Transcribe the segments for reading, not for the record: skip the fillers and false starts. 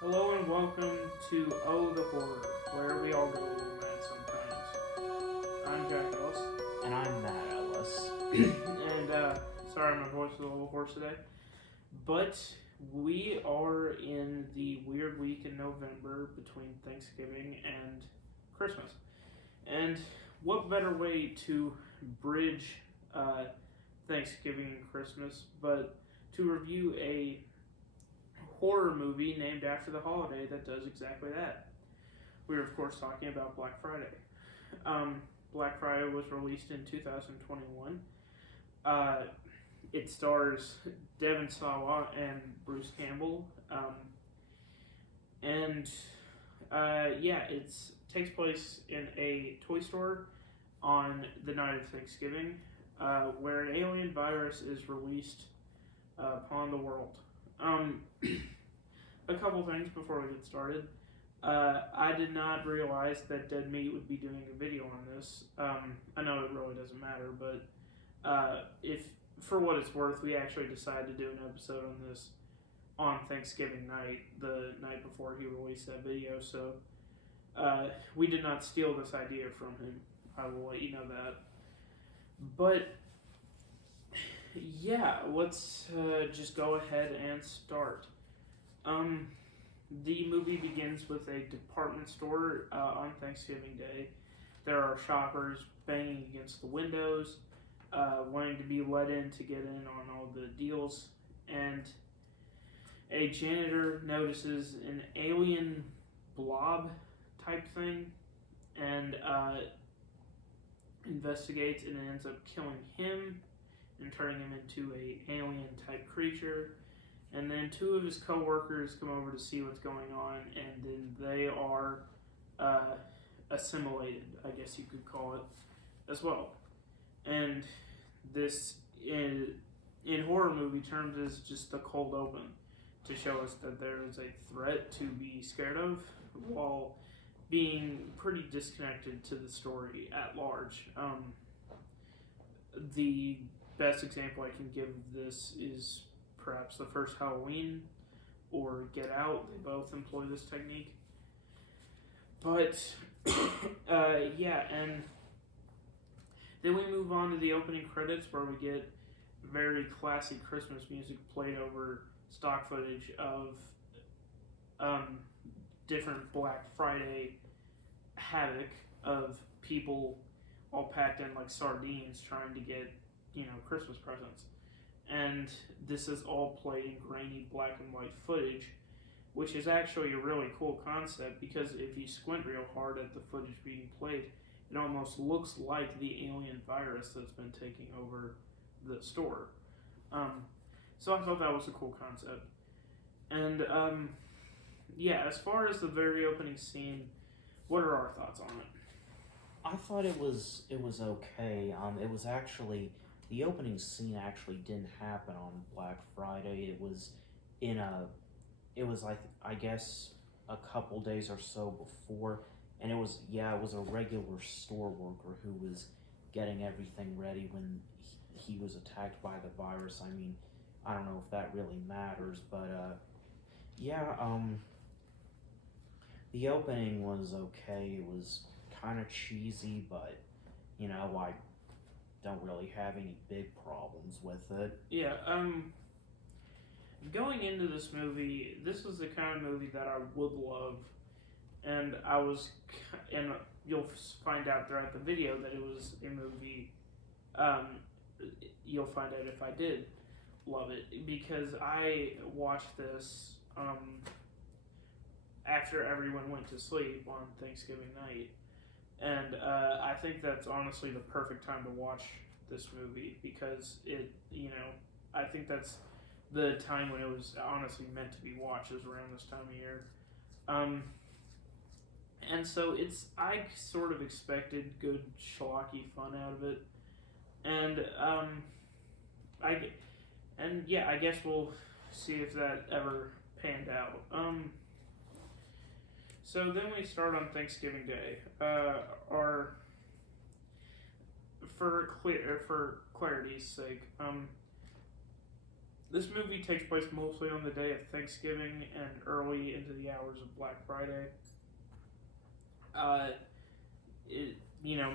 Hello and welcome to Oh the Horror, where we all go a little mad sometimes. I'm Jack Ellis, And I'm Matt Ellis. and sorry my voice is a little hoarse today, but we are in the weird week in November between Thanksgiving and Christmas. And what better way to bridge Thanksgiving and Christmas but to review a horror movie named after the holiday that does exactly that. We're, of course, talking about Black Friday. Black Friday was released in 2021. Uh, it stars Devon Sawa and Bruce Campbell. And yeah, it takes place in a toy store on the night of Thanksgiving, where an alien virus is released upon the world. A couple things before we get started. I did not realize that Dead Meat would be doing a video on this. I know it really doesn't matter, but if for what it's worth, we actually decided to do an episode on this on Thanksgiving night, the night before he released that video. So we did not steal this idea from him. I will let you know that. But yeah, let's just go ahead and start. The movie begins with a department store on Thanksgiving Day. There are shoppers banging against the windows, wanting to be let in to get in on all the deals, and a janitor notices an alien blob type thing and investigates, and ends up killing him and turning him into a alien type creature. And then two of his co-workers come over to see what's going on, and then they are assimilated, I guess you could call it, as well. And this, in horror movie terms, is just the cold open to show us that there is a threat to be scared of, while being pretty disconnected to the story at large. The best example I can give of this is perhaps the first Halloween or Get Out. They both employ this technique. But yeah, and then we move on to the opening credits, where we get very classic Christmas music played over stock footage of different Black Friday havoc of people all packed in like sardines trying to get, Christmas presents. And this is all played in grainy black and white footage, which is actually a really cool concept, because if you squint real hard at the footage being played, it almost looks like the alien virus that's been taking over the store. So I thought that was a cool concept. And yeah, as far as the very opening scene, what are our thoughts on it? I thought it was okay. It was actually the opening scene actually didn't happen on Black Friday. It was like, I guess, a couple days or so before, and it was a regular store worker who was getting everything ready when he was attacked by the virus. I mean, I don't know if that really matters, but yeah, the opening was okay. It was kind of cheesy, but I don't really have any big problems with it. Yeah, going into this movie, this was the kind of movie that I would love, and and you'll find out throughout the video that it was a movie. Um, you'll find out if I did love it, because I watched this after everyone went to sleep on Thanksgiving night, and I think that's honestly the perfect time to watch this movie, because I think that's the time when it was honestly meant to be watched, is around this time of year. And so I sort of expected good schlocky fun out of it, and I guess we'll see if that ever panned out. So then we start on Thanksgiving Day. For clarity's sake, This movie takes place mostly on the day of Thanksgiving and early into the hours of Black Friday. Uh,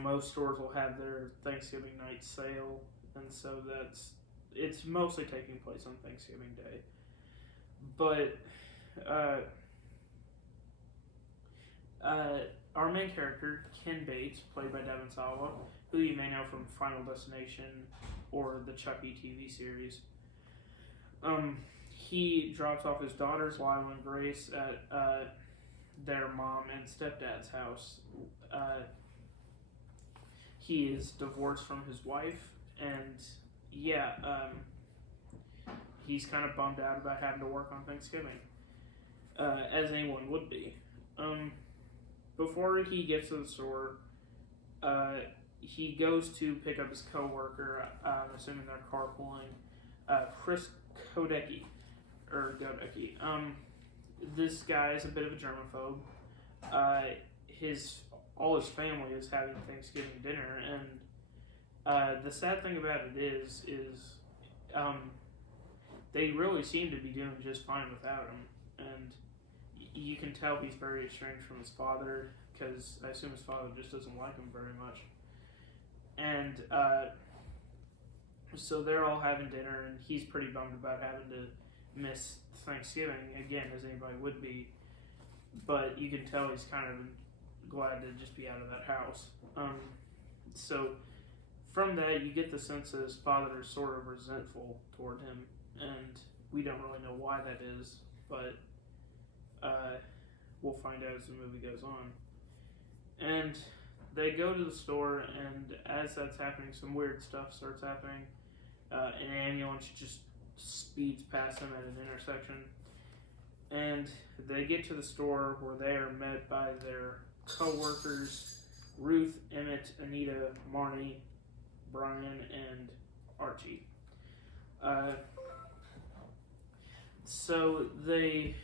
most stores will have their Thanksgiving night sale, and so it's mostly taking place on Thanksgiving Day. But our main character, Ken Bates, played by Devon Sawa, who you may know from Final Destination or the Chucky TV series, he drops off his daughters, Lila and Grace, at their mom and stepdad's house. He is divorced from his wife, and he's kind of bummed out about having to work on Thanksgiving, as anyone would be. Before he gets to the store, he goes to pick up his coworker. I'm assuming they're carpooling. Chris Godecki. This guy is a bit of a germaphobe. All his family is having Thanksgiving dinner, and the sad thing about it is they really seem to be doing just fine without him, and you can tell he's very estranged from his father, because I assume his father just doesn't like him very much. And so they're all having dinner, and he's pretty bummed about having to miss Thanksgiving, again, as anybody would be. But you can tell he's kind of glad to just be out of that house. So from that, you get the sense that his father is sort of resentful toward him, and we don't really know why that is, but we'll find out as the movie goes on. And they go to the store, and as that's happening, some weird stuff starts happening. An ambulance just speeds past them at an intersection, and they get to the store where they are met by their co-workers, Ruth, Emmett, Anita, Marnie, Brian, and Archie. So they,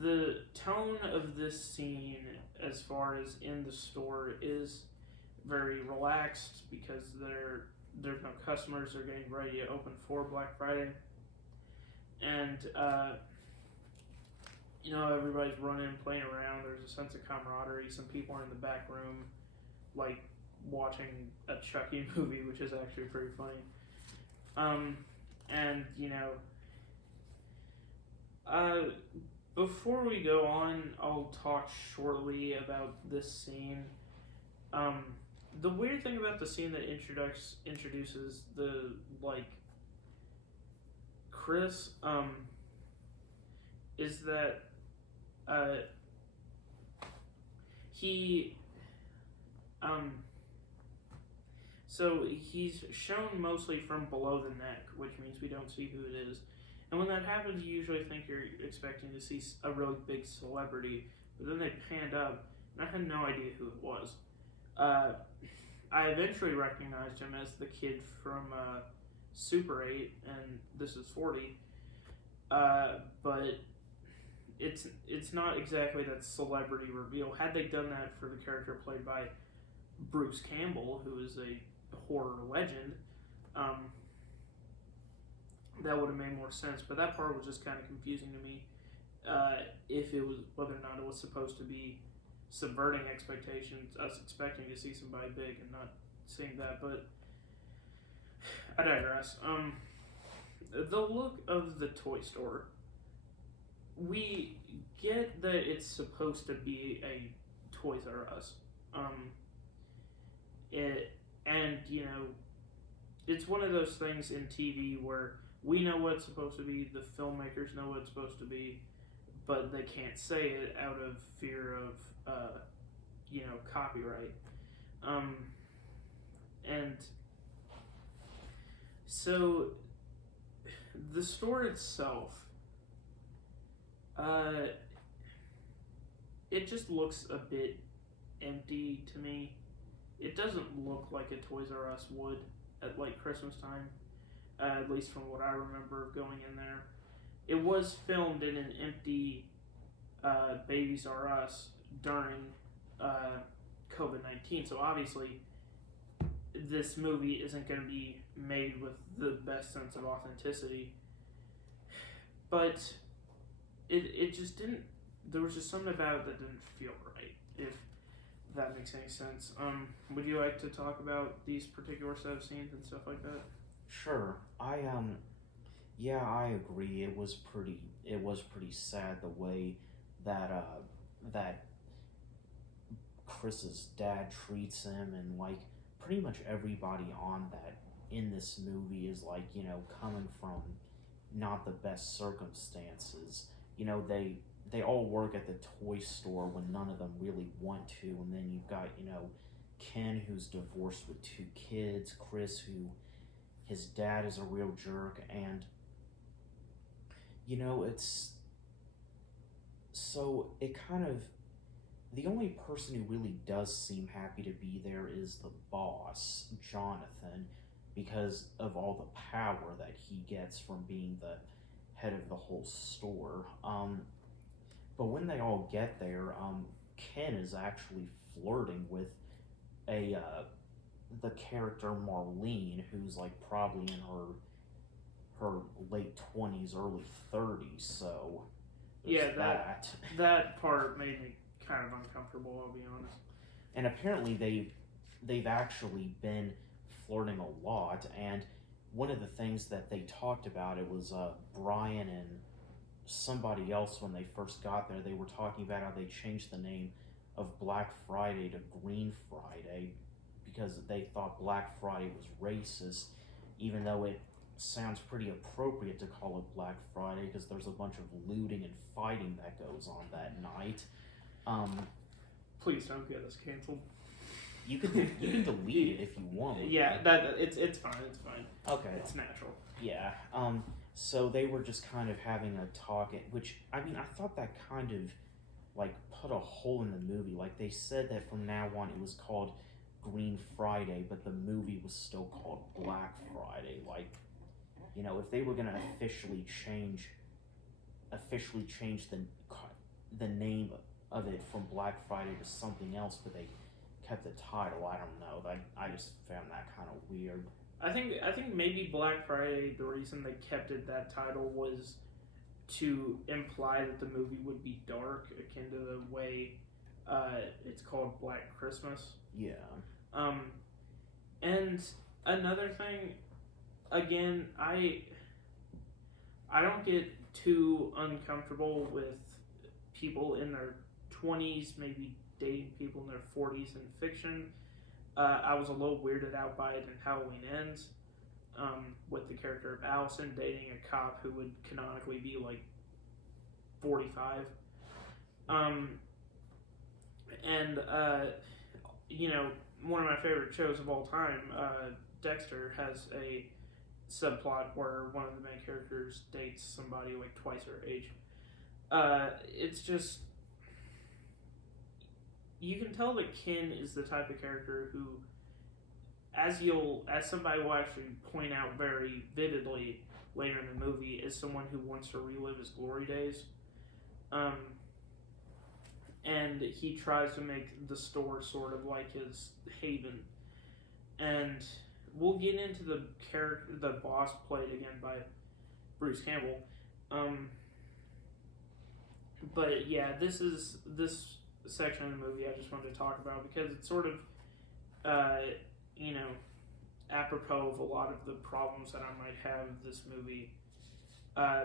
the tone of this scene, as far as in the store, is very relaxed because there's no customers. They're getting ready to open for Black Friday, and everybody's running, playing around. There's a sense of camaraderie. Some people are in the back room, like watching a Chucky movie, which is actually pretty funny. Before we go on, I'll talk shortly about this scene. The weird thing about the scene that introduces the Chris is that so he's shown mostly from below the neck, which means we don't see who it is. And when that happens, you usually think you're expecting to see a really big celebrity, but then they panned up, and I had no idea who it was. I eventually recognized him as the kid from Super 8, and This Is 40, but it's not exactly that celebrity reveal. Had they done that for the character played by Bruce Campbell, who is a horror legend, that would have made more sense. But that part was just kind of confusing to me. If it was whether or not it was supposed to be subverting expectations, us expecting to see somebody big and not seeing that. But I digress. The look of the toy store. We get that it's supposed to be a Toys R Us. It's one of those things in TV where we know what it's supposed to be, the filmmakers know what it's supposed to be, but they can't say it out of fear of, copyright. And so the store itself, it just looks a bit empty to me. It doesn't look like a Toys R Us would at Christmas time, at least from what I remember going in there. It was filmed in an empty Babies R Us during COVID-19, so obviously this movie isn't going to be made with the best sense of authenticity, but it just didn't. There was just something about it that didn't feel right. If that makes any sense. Would you like to talk about these particular set of scenes and stuff like that? Sure. Yeah, I agree. It was pretty sad the way that Chris's dad treats him, and like pretty much everybody on that in this movie is like, coming from not the best circumstances. They all work at the toy store when none of them really want to, and then you've got, Ken, who's divorced with 2 kids, Chris, who his dad is a real jerk, and it's so it kind of the only person who really does seem happy to be there is the boss, Jonathan, because of all the power that he gets from being the head of the whole store. But when they all get there, Ken is actually flirting with the character Marlene, who's like probably in her late 20s, early 30s. So yeah, that part made me kind of uncomfortable. I'll be honest. And apparently they've actually been flirting a lot. And one of the things that they talked about, it was Brian and somebody else when they first got there. They were talking about how they changed the name of Black Friday to Green Friday because they thought Black Friday was racist, even though it sounds pretty appropriate to call it Black Friday because there's a bunch of looting and fighting that goes on that night. Please don't get us canceled. You can delete it if you want. Yeah, it's fine. It's fine. Okay, it's natural. Yeah. So they were just kind of having a talk, which I mean, I thought that kind of like put a hole in the movie. Like they said that from now on it was called Green Friday, but the movie was still called Black Friday. Like, if they were gonna officially change the name of it from Black Friday to something else, but they kept the title. I don't know. I just found that kind of weird. I think maybe Black Friday, the reason they kept it that title was to imply that the movie would be dark, akin to the way it's called Black Christmas. Yeah. And another thing, again, I don't get too uncomfortable with people in their 20s, maybe dating people in their 40s in fiction. I was a little weirded out by it in Halloween Ends, with the character of Allison dating a cop who would canonically be like 45. One of my favorite shows of all time, Dexter, has a subplot where one of the main characters dates somebody like twice her age. It's just, you can tell that Ken is the type of character who, as somebody will actually point out very vividly later in the movie, is someone who wants to relive his glory days. And he tries to make the store sort of like his haven. And we'll get into the boss, played again by Bruce Campbell. But yeah, this section of the movie I just wanted to talk about because it's sort of, apropos of a lot of the problems that I might have with this movie.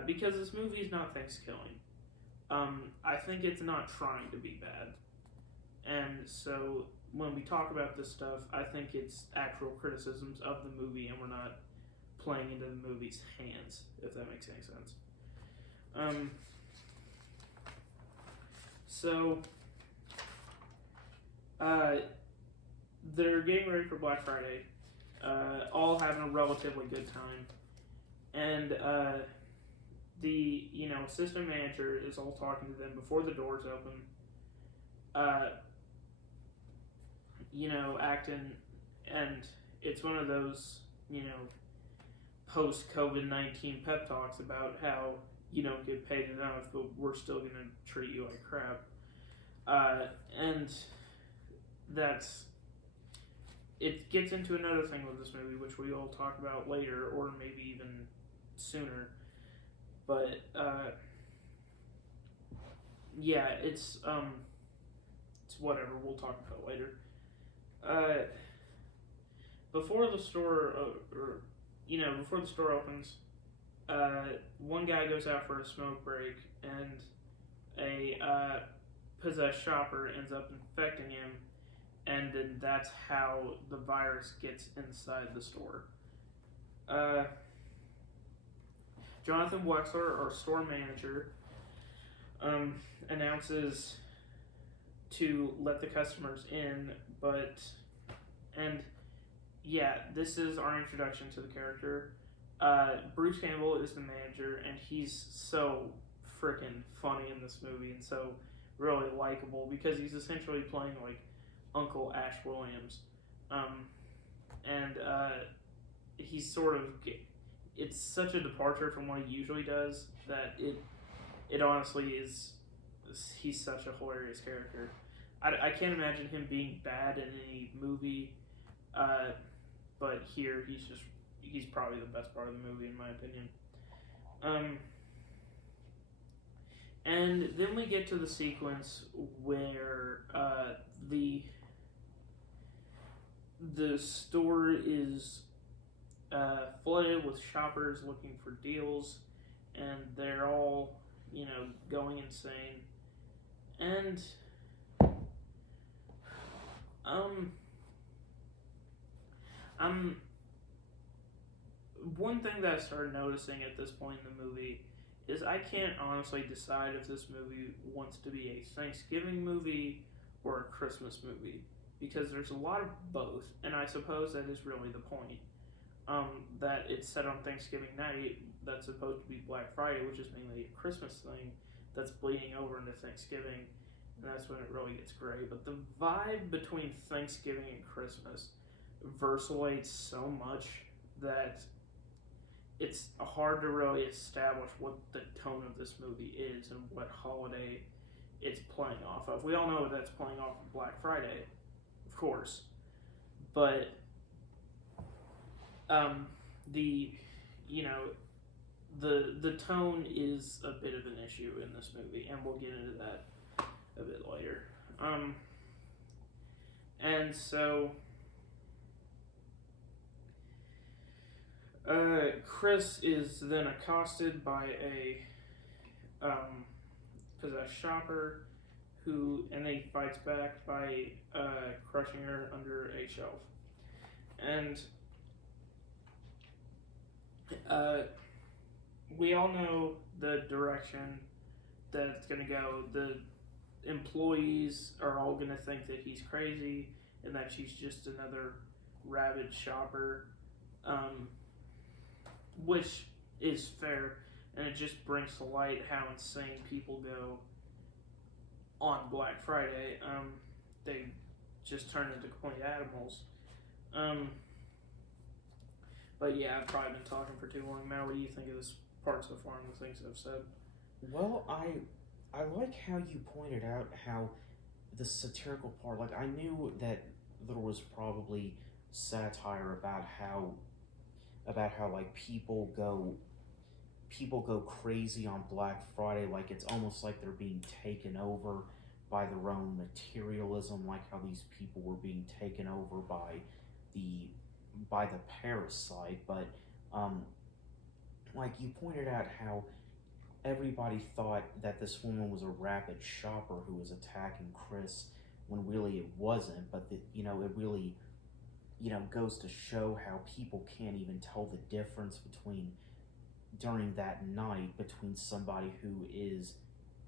Because this movie is not Thanksgiving. I think it's not trying to be bad. And so when we talk about this stuff, I think it's actual criticisms of the movie and we're not playing into the movie's hands, if that makes any sense. They're getting ready for Black Friday, all having a relatively good time, and the assistant manager is all talking to them before the doors open, acting, and it's one of those post COVID-19 pep talks about how you don't get paid enough, but we're still gonna treat you like crap, and that's it gets into another thing with this movie, which we will talk about later, or maybe even sooner. But yeah, it's whatever. We'll talk about it later. Before the store, before the store opens, one guy goes out for a smoke break, and a possessed shopper ends up infecting him, and then that's how the virus gets inside the store. Jonathan Wexler, our store manager, announces to let the customers in, this is our introduction to the character. Bruce Campbell is the manager, and he's so freaking funny in this movie, and so really likable because he's essentially playing like Uncle Ash Williams, and he's sort of. It's such a departure from what he usually does that it honestly is. He's such a hilarious character. I can't imagine him being bad in any movie, but here he's probably the best part of the movie in my opinion. And then we get to the sequence where the store is flooded with shoppers looking for deals, and they're all going insane. And one thing that I started noticing at this point in the movie is I can't honestly decide if this movie wants to be a Thanksgiving movie or a Christmas movie, because there's a lot of both, and I suppose that is really the point. That it's set on Thanksgiving night, that's supposed to be Black Friday, which is mainly a Christmas thing, that's bleeding over into Thanksgiving, and that's when it really gets great. But the vibe between Thanksgiving and Christmas vacillates so much that it's hard to really establish what the tone of this movie is and what holiday it's playing off of. We all know that it's playing off of Black Friday, of course, but the tone is a bit of an issue in this movie, and we'll get into that a bit later. And so Chris is then accosted by a possessed shopper and then he fights back by crushing her under a shelf. And we all know the direction that it's going to go. The employees are all going to think that he's crazy and that she's just another rabid shopper, which is fair, and it just brings to light how insane people go on Black Friday. They just turn into complete animals. But yeah, I've probably been talking for too long. Matt, what do you think of this part so far and the things I've said? Well, I like how you pointed out how the satirical part, like I knew that there was probably satire about how like people go crazy on Black Friday, like it's almost like they're being taken over by their own materialism, like how these people were being taken over by the parasite. But like you pointed out how everybody thought that this woman was a rabid shopper who was attacking Chris when really it wasn't, but it really goes to show how people can't even tell the difference during that night between somebody who is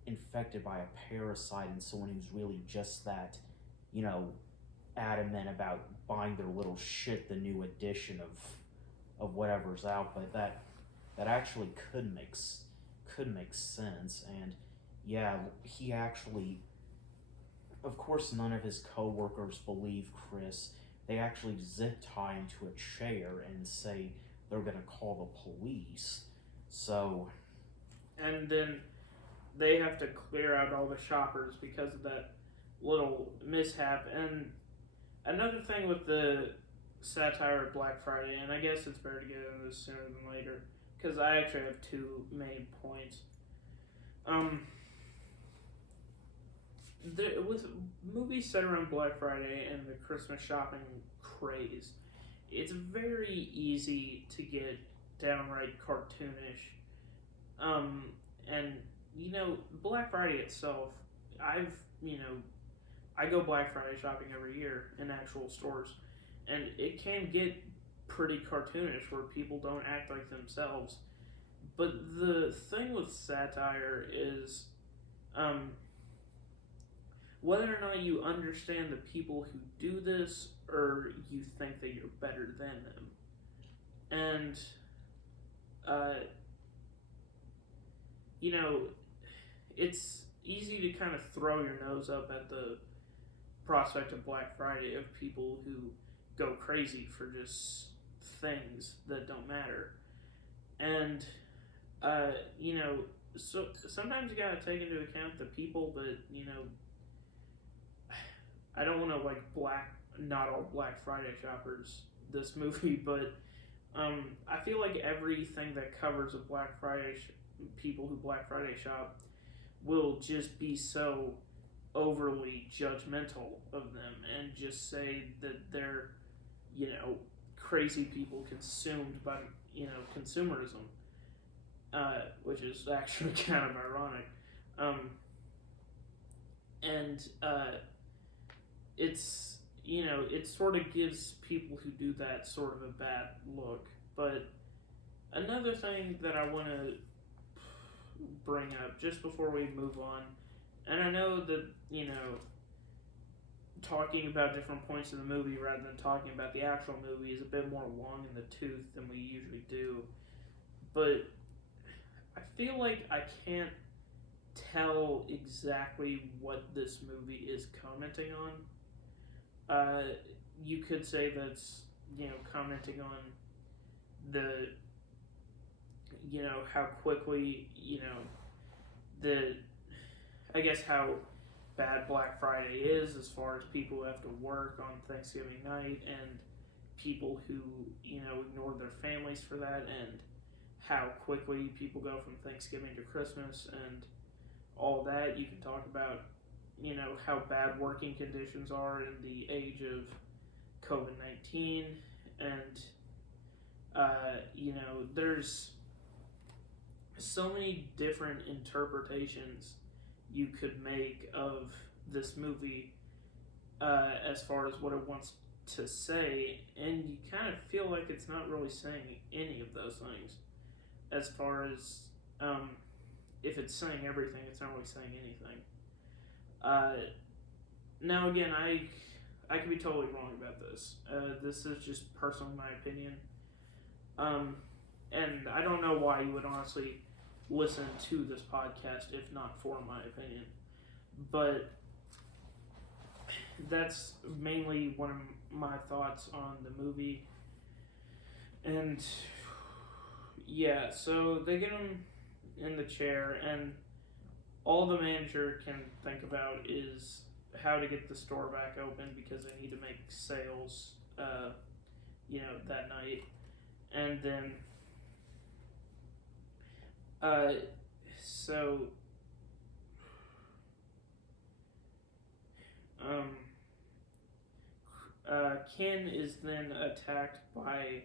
infected by a parasite and someone who's really just that, adamant about buying their little shit, the new edition of whatever's out. But that actually could make sense. And yeah, he actually, of course, none of his co-workers believe Chris. They actually zip tie him to a chair and say they're going to call the police. So, and then they have to clear out all the shoppers because of that little mishap. And another thing with the satire of Black Friday, and I guess it's better to get into this sooner than later because I actually have two main points. With movies set around Black Friday and the Christmas shopping craze, it's very easy to get downright cartoonish. And Black Friday itself, I've I go Black Friday shopping every year in actual stores, and it can get pretty cartoonish where people don't act like themselves. But the thing with satire is, whether or not you understand the people who do this or you think that you're better than them. And, it's easy to kind of throw your nose up at the prospect of Black Friday of people who go crazy for just things that don't matter. And, so sometimes you gotta take into account the people that, I don't want to not all Black Friday shoppers this movie, but I feel like everything that covers a Black Friday people who Black Friday shop will just be so overly judgmental of them and just say that they're crazy people consumed by consumerism, which is actually kind of ironic, and it's it sort of gives people who do that sort of a bad look. But another thing that I want to bring up just before we move on, and I know that talking about different points of the movie rather than talking about the actual movie is a bit more long in the tooth than we usually do, but I feel like I can't tell exactly what this movie is commenting on. You could say that's commenting on the how quickly I guess how bad Black Friday is as far as people who have to work on Thanksgiving night and people who ignore their families for that, and how quickly people go from Thanksgiving to Christmas and all that. You can talk about how bad working conditions are in the age of COVID-19, and there's so many different interpretations you could make of this movie as far as what it wants to say, and you kind of feel like it's not really saying any of those things. As far as if it's saying everything, it's not really saying anything. Now again, I could be totally wrong about this. This is just personally my opinion. And I don't know why you would honestly listen to this podcast if not for my opinion. But that's mainly one of my thoughts on the movie. And yeah, so they get him in the chair, and all the manager can think about is how to get the store back open because they need to make sales, that night. And then, Ken is then attacked by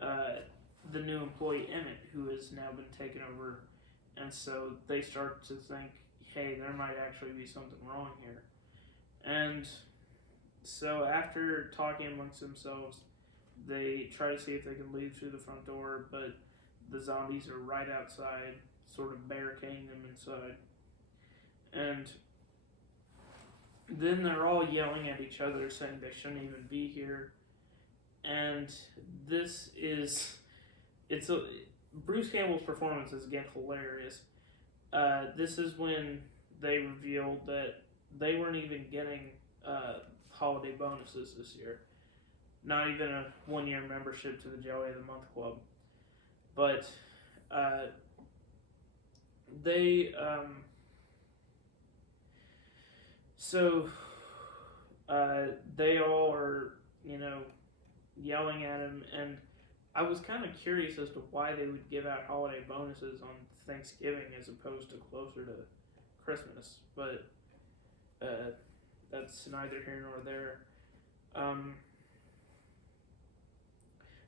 the new employee Emmett, who has now been taken over, and so they start to think, hey, there might actually be something wrong here. And so after talking amongst themselves, they try to see if they can leave through the front door, but the zombies are right outside, sort of barricading them inside. And then they're all yelling at each other, saying they shouldn't even be here. And Bruce Campbell's performance is again hilarious. This is when they revealed that they weren't even getting holiday bonuses this year. Not even a 1-year membership to the Joey of the Month Club. But they they all are yelling at him, and I was kind of curious as to why they would give out holiday bonuses on Thanksgiving as opposed to closer to Christmas, but that's neither here nor there. Um,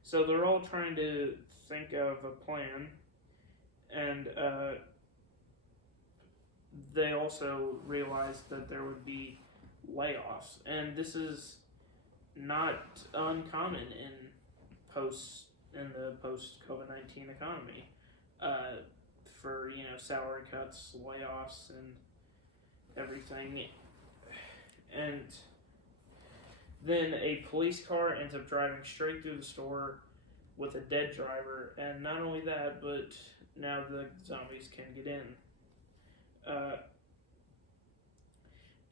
so they're all trying to think of a plan, and they also realized that there would be layoffs, and this is not uncommon in the post COVID-19 economy, for salary cuts, layoffs, and everything. And then a police car ends up driving straight through the store with a dead driver, and not only that, but now the zombies can get in.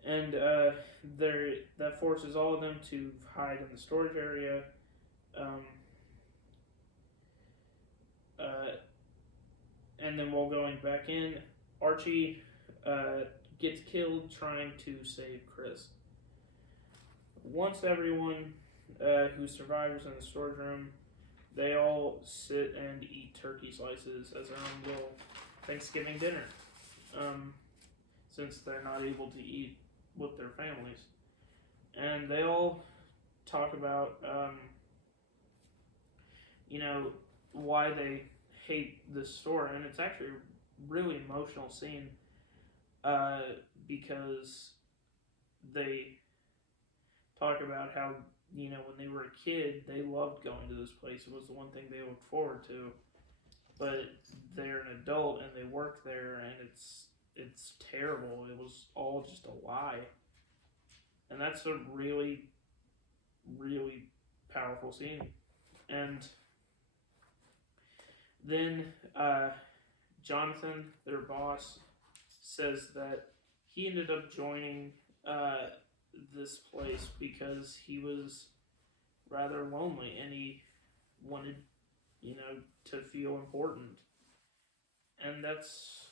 And that forces all of them to hide in the storage area. And then while going back in, Archie gets killed trying to save Chris. Once everyone who survives in the storage room, they all sit and eat turkey slices as their own little Thanksgiving dinner, since they're not able to eat with their families. And they all talk about, why they hate this store, and it's actually a really emotional scene, because they talk about how, when they were a kid, they loved going to this place. It was the one thing they looked forward to. But they're an adult and they work there, and it's terrible. It was all just a lie. And that's a really, really powerful scene. And then Jonathan, their boss, says that he ended up joining this place because he was rather lonely and he wanted, to feel important. And that's,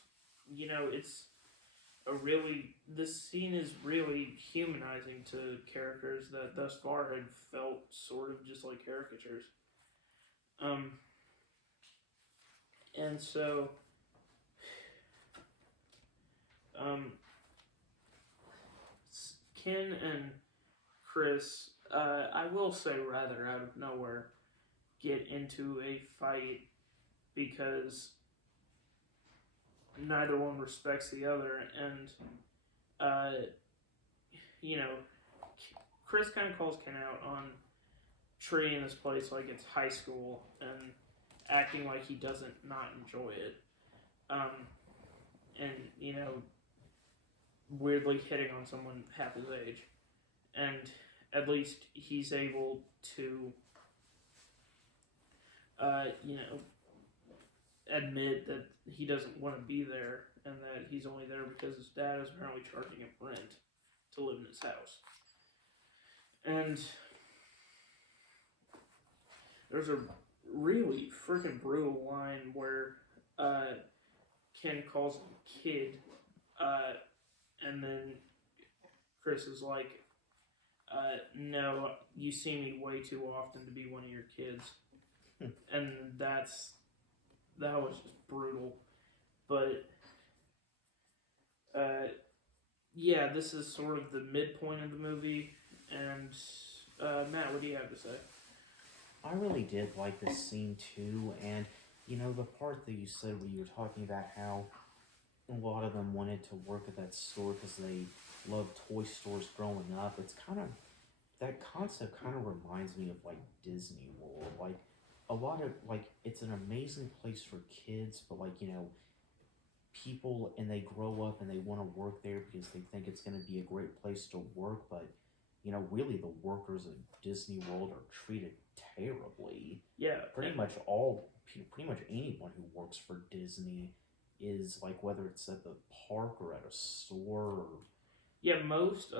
it's this scene is really humanizing to characters that thus far had felt sort of just like caricatures. And so, Ken and Chris, I will say rather out of nowhere, get into a fight because neither one respects the other, and Chris kind of calls Ken out on treating this place like it's high school and acting like he doesn't not enjoy it, and weirdly hitting on someone half his age, and at least he's able to admit that he doesn't want to be there and that he's only there because his dad is apparently charging him rent to live in his house. And there's a really freaking brutal line where Ken calls him a kid, and then Chris is like, no, you see me way too often to be one of your kids. And that was just brutal. But yeah, this is sort of the midpoint of the movie. And Matt, what do you have to say? I really did like this scene too, and the part that you said where you were talking about how a lot of them wanted to work at that store because they loved toy stores growing up. It's kind of, that concept kind of reminds me of like Disney World. Like a lot of, like, it's an amazing place for kids, but like, people, and they grow up and they want to work there because they think it's going to be a great place to work, but really the workers at Disney World are treated terribly. Yeah. Pretty much anyone who works for Disney is, like, whether it's at the park or at a store or... Yeah, most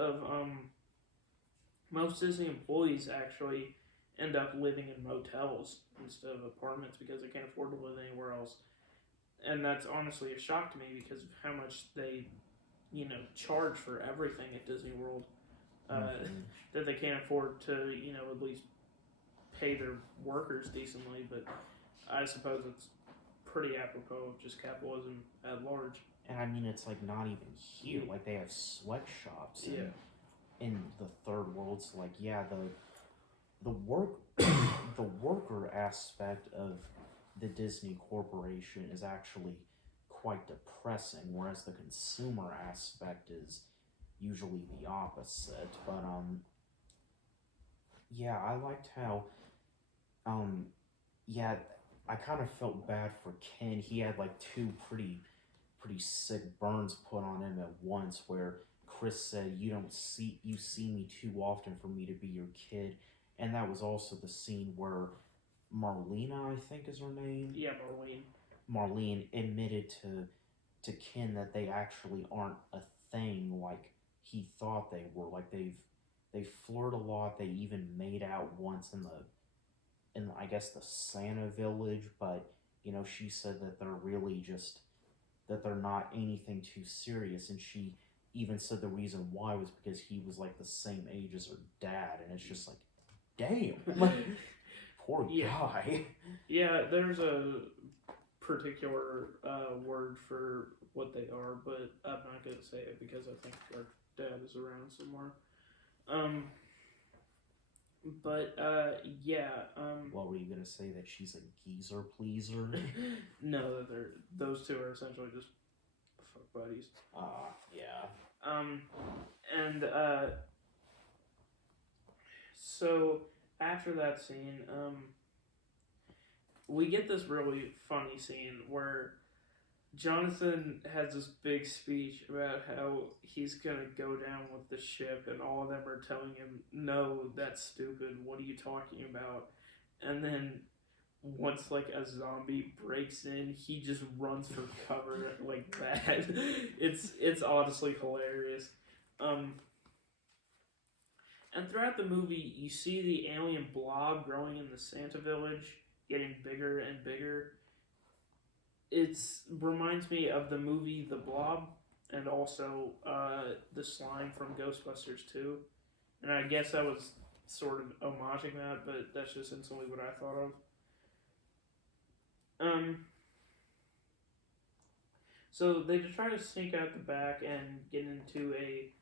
Disney employees actually end up living in motels instead of apartments because they can't afford to live anywhere else. And that's honestly a shock to me because of how much they, charge for everything at Disney World. That they can't afford to, at least pay their workers decently, but I suppose it's pretty apropos of just capitalism at large. And I mean, it's like not even here. Like they have sweatshops. And in the third world, so like yeah, the work the worker aspect of the Disney Corporation is actually quite depressing, whereas the consumer aspect is usually the opposite. But yeah, I liked how yeah, I kind of felt bad for Ken. He had like two pretty sick burns put on him at once, where Chris said, you see me too often for me to be your kid," and that was also the scene where Marlena, I think is her name. Yeah, Marlene. Marlene admitted to Ken that they actually aren't a thing like he thought they were. Like they flirt a lot. They even made out once in I guess the Santa village, but she said that they're really just that they're not anything too serious, and she even said the reason why was because he was like the same age as her dad, and it's just like, damn, poor guy. Yeah, there's a particular word for what they are, but I'm not gonna say it because I think our dad is around somewhere. What were you gonna say, that she's a geezer pleaser? No, those two are essentially just fuck buddies. Yeah. And so after that scene, we get this really funny scene where Jonathan has this big speech about how he's gonna go down with the ship, and all of them are telling him, "No, that's stupid. What are you talking about?" And then once like a zombie breaks in, he just runs for cover like that. It's honestly hilarious. And throughout the movie, you see the alien blob growing in the Santa village, getting bigger and bigger. It reminds me of the movie The Blob, and also the slime from Ghostbusters 2. And I guess I was sort of homaging that, but that's just instantly what I thought of. So they try to sneak out the back and get into a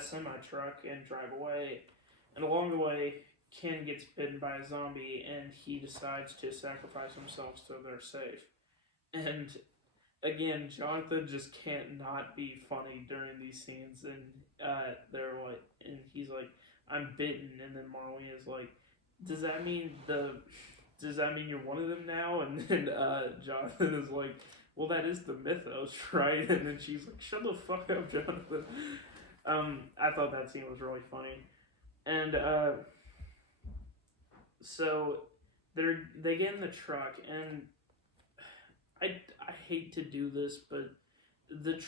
semi-truck and drive away. And along the way, Ken gets bitten by a zombie, and he decides to sacrifice himself so they're safe. And again, Jonathan just can't not be funny during these scenes, and they're like, and he's like, "I'm bitten," and then Marlene is like, "Does that mean you're one of them now?" And then Jonathan is like, "Well, that is the mythos, right?" And then she's like, "Shut the fuck up, Jonathan." I thought that scene was really funny, and so they get in the truck, and I hate to do this, but the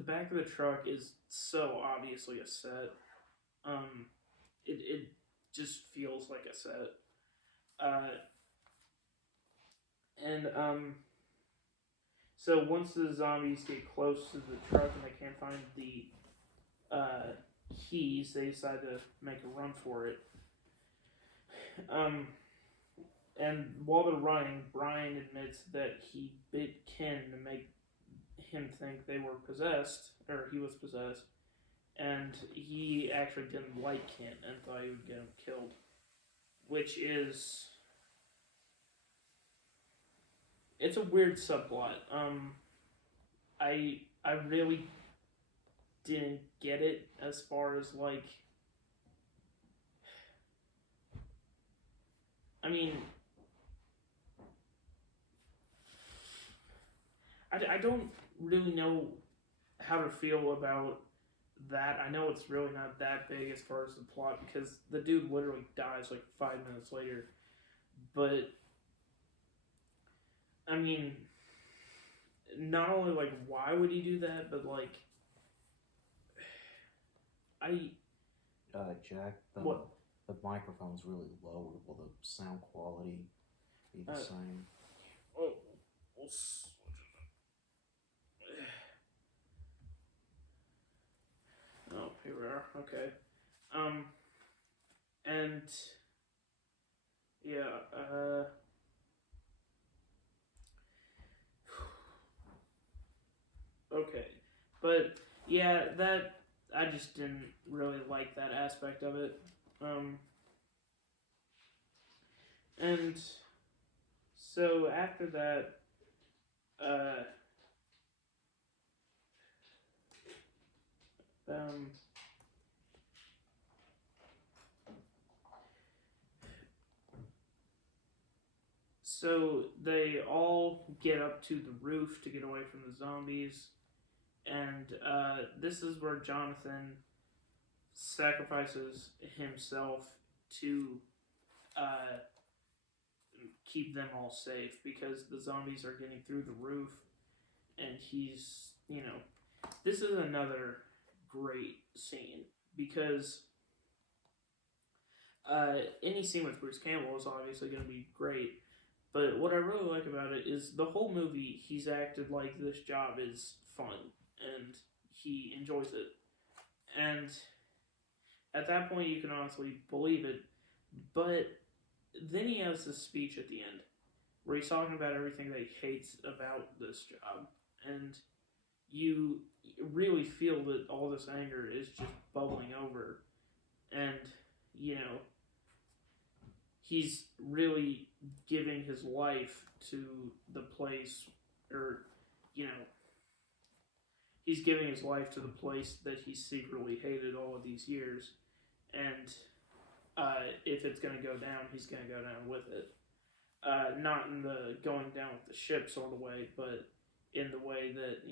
back of the truck is so obviously a set. It just feels like a set. And so once the zombies get close to the truck and they can't find the keys, they decide to make a run for it. And while they're running, Brian admits that he bit Ken to make him think they were possessed, or he was possessed, and he actually didn't like Ken and thought he would get him killed, which is... it's a weird subplot. I really didn't get it as far as like... I mean... I don't really know how to feel about that. I know it's really not that big as far as the plot, because the dude literally dies like 5 minutes later. But, I mean, not only like why would he do that, but like, Jack, what? The microphone's really low. Will the sound quality be the same? Oh, we'll switch it up. Oh, here we are. Okay. And Yeah. Okay. But yeah, that I just didn't really like that aspect of it. Um, and so after that, uh, um, so they all get up to the roof to get away from the zombies, and this is where Jonathan sacrifices himself to uh, keep them all safe because the zombies are getting through the roof, and this is another great scene because any scene with Bruce Campbell is obviously going to be great. But what I really like about it is the whole movie, he's acted like this job is fun and he enjoys it. And at that point, you can honestly believe it. But then he has this speech at the end where he's talking about everything that he hates about this job. And you really feel that all this anger is just bubbling over. And, you know, he's really giving his life to the place, or, you know, he's giving his life to the place that he secretly hated all of these years. And if it's going to go down, he's going to go down with it. Not in the going down with the ship sort of way, but in the way that,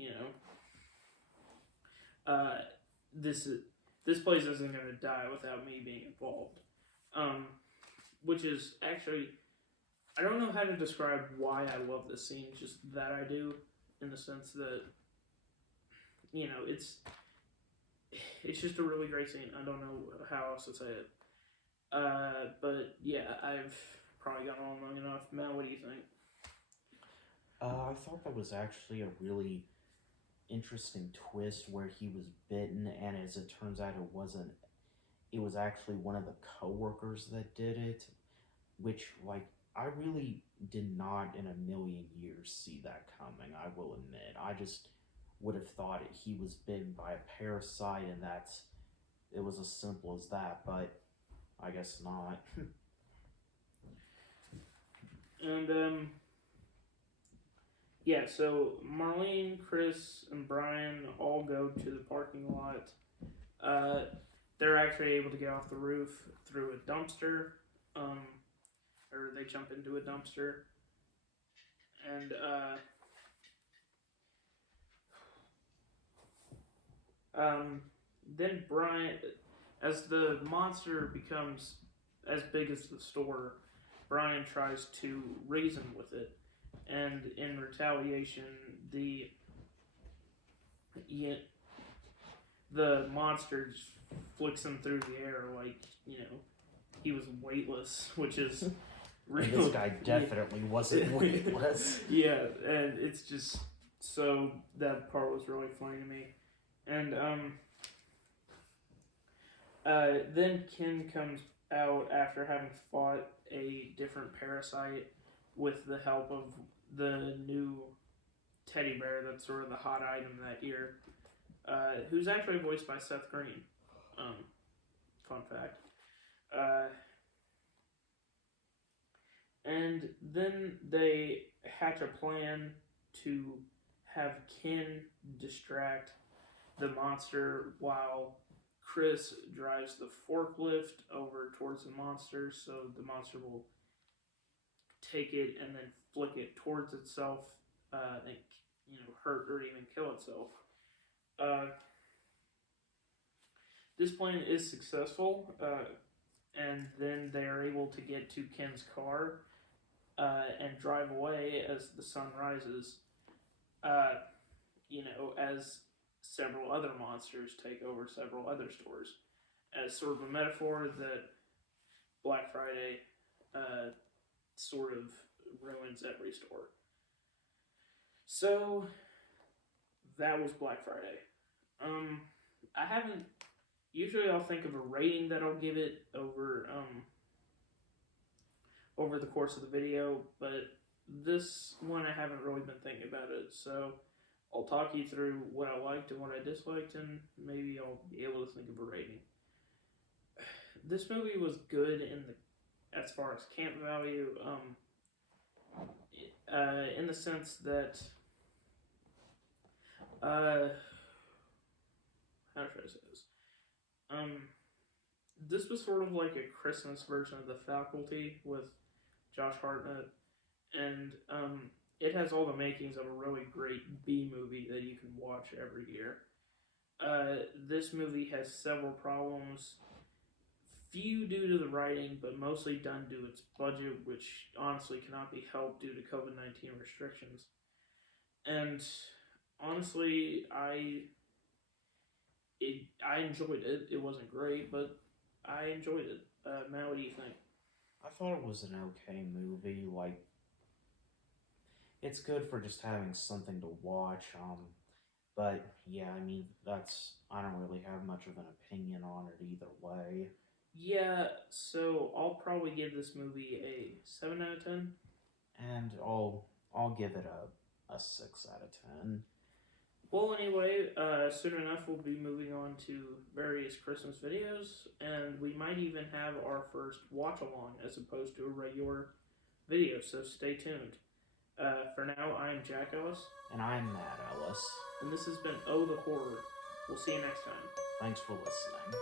this place isn't going to die without me being involved. Which is actually, I don't know how to describe why I love this scene, just that I do, in the sense that, it's just a really great scene. I don't know how else to say it. But yeah, I've probably gone on long enough. Matt, what do you think? I thought that was actually a really interesting twist where he was bitten, and as it turns out, it wasn't. It was actually one of the coworkers that did it, which, like, I really did not in a million years see that coming. I will admit, I just would have thought he was bitten by a parasite, and it was as simple as that. But I guess not. And yeah, so Marlene, Chris, and Brian all go to the parking lot. They're actually able to get off the roof through a dumpster, or they jump into a dumpster, and then Brian, as the monster becomes as big as the store, Brian tries to reason with it, and in retaliation, the monster just flicks him through the air like he was weightless, which is really, this guy definitely wasn't weightless. Yeah, and it's just so that part was really funny to me, and then Ken comes out after having fought a different parasite with the help of the new teddy bear that's sort of the hot item that year, who's actually voiced by Seth Green. Fun fact. And then they hatch a plan to have Ken distract the monster while Chris drives the forklift over towards the monster, so the monster will take it and then flick it towards itself, and hurt or even kill itself. This plan is successful, and then they are able to get to Ken's car and drive away as the sun rises. As several other monsters take over several other stores, as sort of a metaphor that Black Friday sort of ruins every store. So that was Black Friday. I haven't. Usually, I'll think of a rating that I'll give it over the course of the video, but this one I haven't really been thinking about it, so I'll talk you through what I liked and what I disliked, and maybe I'll be able to think of a rating. This movie was good as far as camp value, in the sense that how should I say this? This was sort of like a Christmas version of The Faculty with Josh Hartnett, and it has all the makings of a really great B movie that you can watch every year. This movie has several problems, few due to the writing, but mostly done due to its budget, which honestly cannot be helped due to COVID-19 restrictions. And honestly, I enjoyed it. It wasn't great, but I enjoyed it. Matt, what do you think? I thought it was an okay movie. Like, it's good for just having something to watch. But yeah, I mean, I don't really have much of an opinion on it either way. Yeah, so I'll probably give this movie a 7 out of 10. And I'll give it a 6 out of 10. Well, anyway, soon enough we'll be moving on to various Christmas videos, and we might even have our first watch-along as opposed to a regular video, so stay tuned. For now, I am Jack Ellis. And I'm Matt Ellis. And this has been Oh the Horror. We'll see you next time. Thanks for listening.